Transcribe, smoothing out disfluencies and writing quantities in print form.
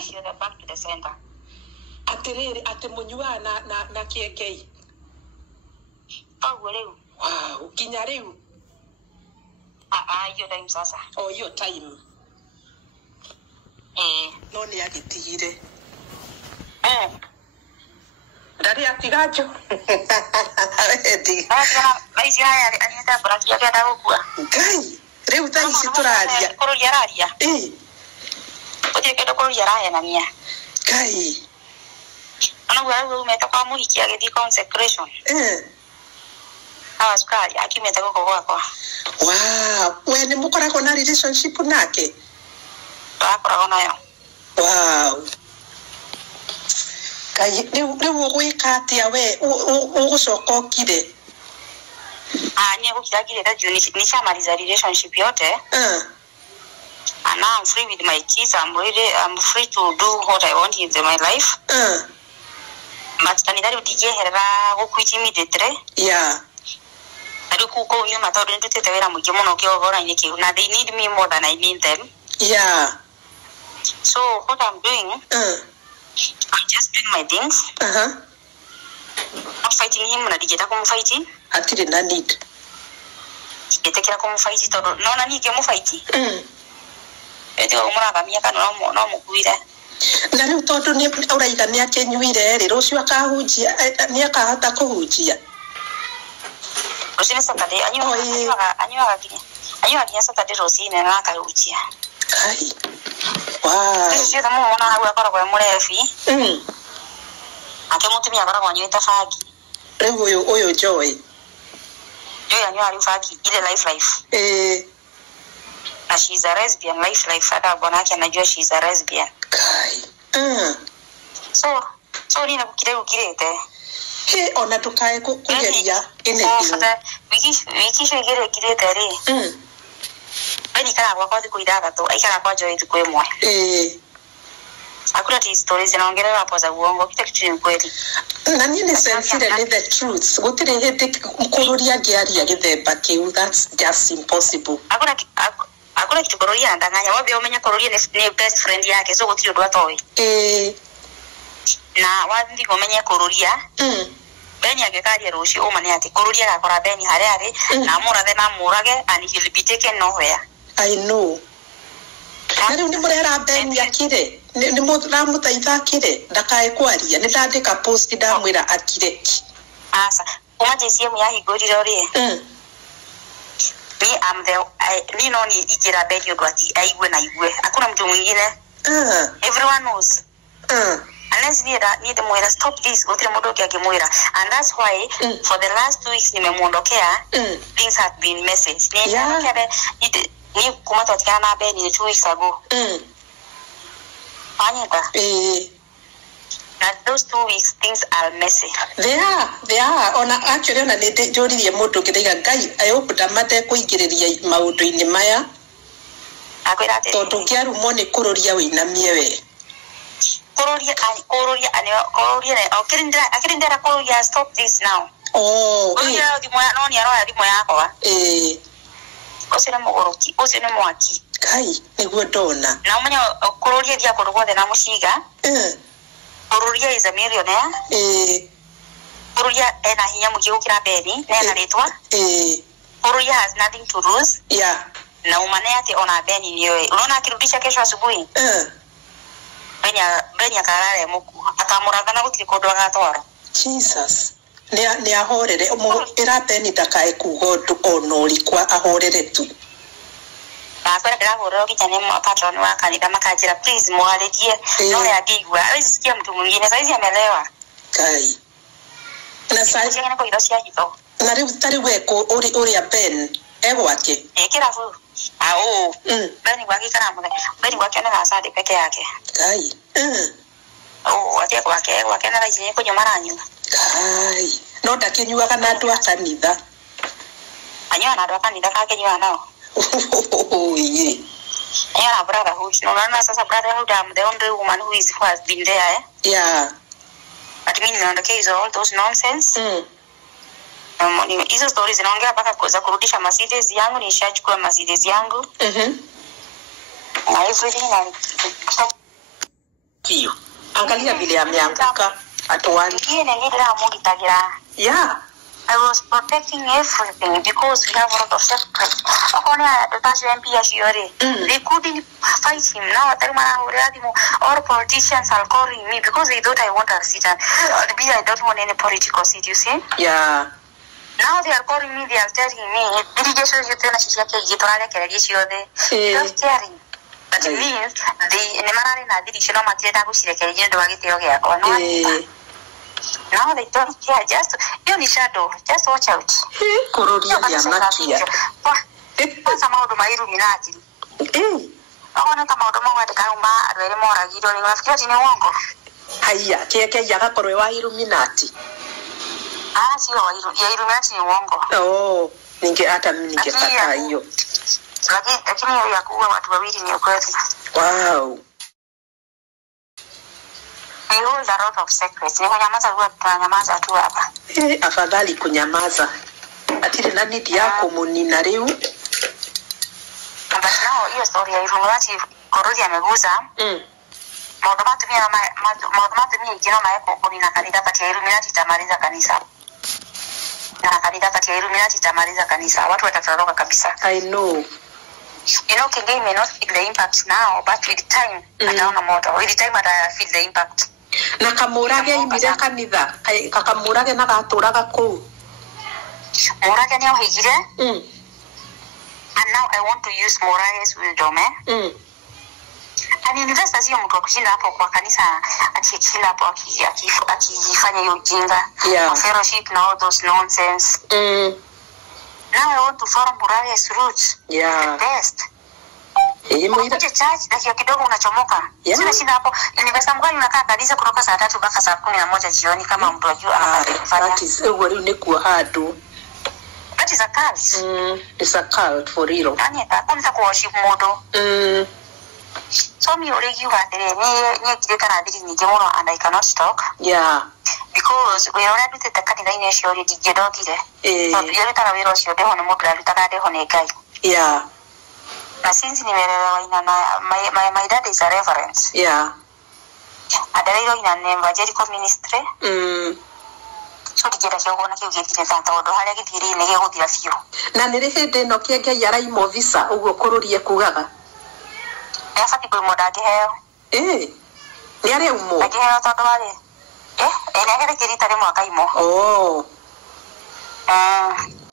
So they're back to the center. Ate munyua na kiekei. Wow, kinya riu. Hiyo time sasa. Oh, hiyo time. No ni agitigire. Ndari atigacho. Baisi haya anita brakia kada gukua. Ngai, riu tani situraria. Kururia raria. Oje kedo kururia raria na nia. Ngai. Ana wewe umetoka muhiki agedi consecration. Sukari akimeta goko gwakwa. Wow, we ni mukoragwo na relationship nake? Twakoragwo nayo. Wow. Kai riu gwika atia we ugucoka okire? Nye gukiragire da juni ni chamaliza relationship yote. And now I'm free with my kids. I'm free to do what I want in my life. But kanidari udije herera gukwiti immediately. Yeah. Adukuko you mata do ntete wera mugiye muno ke ogora nyiki na they need me more than I need them. Yeah. So what I'm doing, I'm just doing my things. I'm fighting him na digeta ko fighting. Atire na need. Getekera ko fighting to no na nige mu fighting. Eti ko mura ba miaka no mukuira. Na riu tondu ni uraiga ni akenyuire ri rucio akahunjia ni akahota kuhunjia. Rosine Saturday anyuaga kinya Saturday Rosine na akahunjia. Kai. Wow. Sio tamu ona hawa akora murefi. Akemutumia akora kwa nyita fagi. Riu uyo Joy. Joy anyuari fagi ile life. Na she's a lesbian life hata bwana yake anajua she's a lesbian. Kai. So nina kukirete. Ona tukae kugeria ine wiki shigere kirete ri. Bani kana kwa kwazi kuidaga tu aikana kwa Joy tu kwemwe. Hakuna stories zinaongelea hapo za uongo kitu ni kweli. Na nini sensire ni the truth. Gutire hete mkururia giaria githemba kiu, that's just impossible. Hakuna kitu kururia ndanganya wabe umenya kururia ni best friend yake so gutire ndo atoi. Na wathi umenya kururia. Beni agekaria rushi umane ati kururia gakora Beni harare na murathe na murage and he'll be taken nowhere. I know. Nari ni murera Beni akire. Ni muthaitha akire ndakae kwaria ni ndandika post ndamwira akire. Asa uma JCM ya higoriro ri. Me am the ni no ni ikira Beni ndo ati aigwe na igwe. Hakuna mtu mwingine. Everyone knows. Unless need the moira stop this go to modoke akimwira, and that's why for the last 2 weeks nimemuondokea things have been messy. Ni kumata tikana na Beni 2 weeks ago. Anyeta. Now those 2 weeks things are messy. They are. Ona actually ona nete joririe mundu kidaiga ngai I hope damate kuingiriria maundu ini maya. Akwira ate. Tondu kiaru mone kururia winamie we. Kururia akirindira kururia stop this now. Kururia di moya no ni aroya di moya kwa. Osina mogoroki, osina mwaki. Kai, niguo ndona. Na umenya kururia dia kurugothe na mushiga. Kururia is a millionaire. Kururia ena hinya mugikira Beni, na ena ritwa. Kururia has nothing to lose. Yeah. Na umane ati ona Beni niwe. Unaona akirudisha kesho asubuhi. Beni akarare muku akamurathana gutiri kundu agatwara. Jesus. Ni ahorere ira Beni ndakae kugondu onori kwa ahorere tu. Na kwenda kila horo kijana mwa patron wa kanisa makajira please muhaledie no ya bigwa alisikia mtu mwingine saizi amelewa. Kai. Na saizi ngene ko idosia hito. Na riu tari weko uri ya Ben ego wake. Kila fu. Beni gwake kana mwe. Beni gwake na asade peke yake. Kai. Ati gwake na raisi ko nyomaranyu. Kai. No ndakinyuaga kana andu akanitha. Anywa na andu akanitha kakenywa nao. Yeah, brotherhood. No, sasa brotherhood, I'm the only woman who has been there. Yeah. But mimi ninaondokea hizo all those nonsense. Hizo stories zinaongea mpaka kuweza kurudisha Mercedes yangu, nishachukua Mercedes yangu. Na everything angalia vile ameanguka atuani. Yeye ngira mugitagira. Yeah. I was protecting everything because we have a lot of secrets. They couldn't fight him. Now all politicians are calling me because they thought I want a seat. I don't want any political seat, you see? Yeah. Now they are calling me, they are telling me, just caring. That means now they don't care, just you're in shadow, just watch out. Kororia ya makia. Kwanza maudu Illuminati. Ona kama maudu mawade kaumba adwele mora gido ni wafikiri ati ni uongo. Haya, keke yagakorwe wa Illuminati. Sio wa Illuminati ni uongo. Oh, hata mimi ningepata hiyo. Lakini hiyo ya kuua watu wawili ni ukweli. Wow. I hold a lot of secrets. Ni kunyamaza huwa tunanyamaza tu hapa. Afadhali kunyamaza. Atile na nidi yako munina leo. But now hiyo story ya Illuminati Kororia ameguza. Maudu matumia ijino maeko kunina kanisa kati ya Illuminati itamaliza kanisa. Na kanisa kati ya Illuminati itamaliza kanisa. Watu watatoroka kabisa. I know. You know, Kingay may not feel the impact now, but with time, ataona moto. With time, I feel the impact. Na kamurage imire kanitha kakamurage na gaturaga ku murage ni ohigire and now I want to use Morage's wisdom and investors hiyo mtu kushinda hapo kwa kanisa akikila hapo akifanya hiyo ujinga fellowship na all those nonsense now I want to follow Morage's roots the best. Unakuja church dakika kidogo unachomoka. Sina shida hapo. Nimepesa mgani unakaa kanisa kutoka saa 3 mpaka saa 11 jioni kama mtu ajua anafanya. That is wewe unekuwa hado. That is a cult. It's a cult for real. Ani kwanza ku worship modo. So mi oregi wa tere ni kideka na diri ni jemono and I cannot talk. Yeah. Because we already did the kanisa ine shi already gedogire. So yale kana wero shi odeho no modo alitaka deho ne gai. Yeah. Na since nimelelewa ina my dad is a reverend. Yeah. Adalilo ina evangelical ministry. So digera cyo na cyo gitire tanta odo hali gitire ne gego dira fio. Na nirihinde no kienge yara imo visa ugo kururie kugaga. Efati ko modage heo. Ni are umo. Age heo todo wale. Ene gere kirita re mwaka imo. Oh.